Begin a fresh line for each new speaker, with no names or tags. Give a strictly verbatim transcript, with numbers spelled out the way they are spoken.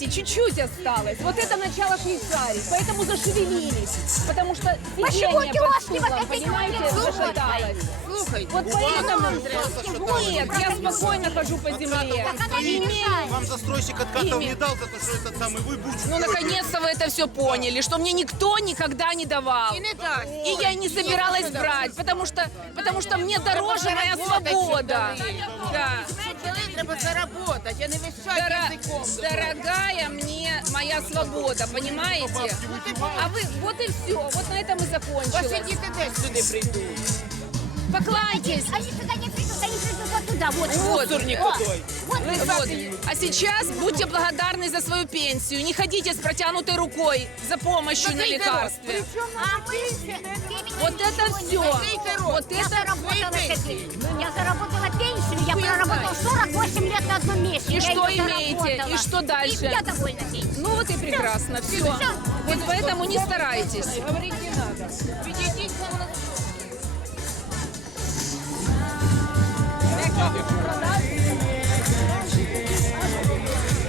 чуть-чуть осталось. Вот это начало Швейцарии, поэтому зашевелились. Потому что
Почему
сиденье под
девушки вот
стулом,
такие
понимаете,
вот
зашаталось.
Слухай,
Вот поэтому... Нет, я спокойно хожу по земле.
Вам застройщик откатов
Ими.
не дал за то, что этот самый вы будете.
Ну, наконец-то вы это все поняли, что мне никто никогда не давал.
і не так.
И я не собиралась брать, потому что, потому что мне дороже моя свобода. Да.
Треба заработать, а не вещать
Дора-
язиком.
дорогая мне моя свобода, понимаете? А вы, вот и все, вот на этом и
Ваші
закончилось.
діти теж сюди прийдуть.
Покланьтесь.
Они сюда не придут, они придут вот туда, вот.
Мусорник
какой. Вот,
Вот. А сейчас будьте благодарны за свою пенсию. Не ходите с протянутой рукой за помощью на лекарстве.
А вы теми
Вот это
ничего
все.
не знаете.
Вот
Я
это
заработала пенсию. Я заработала пенсию, я проработала сорок восемь лет на одном месте.
И
Я
что
ее
имеете?
заработала.
И что дальше?
И я довольна пенсией.
Ну вот и прекрасно. Все. Вот поэтому не старайтесь.
Говорить не надо.
Відійдіть, коли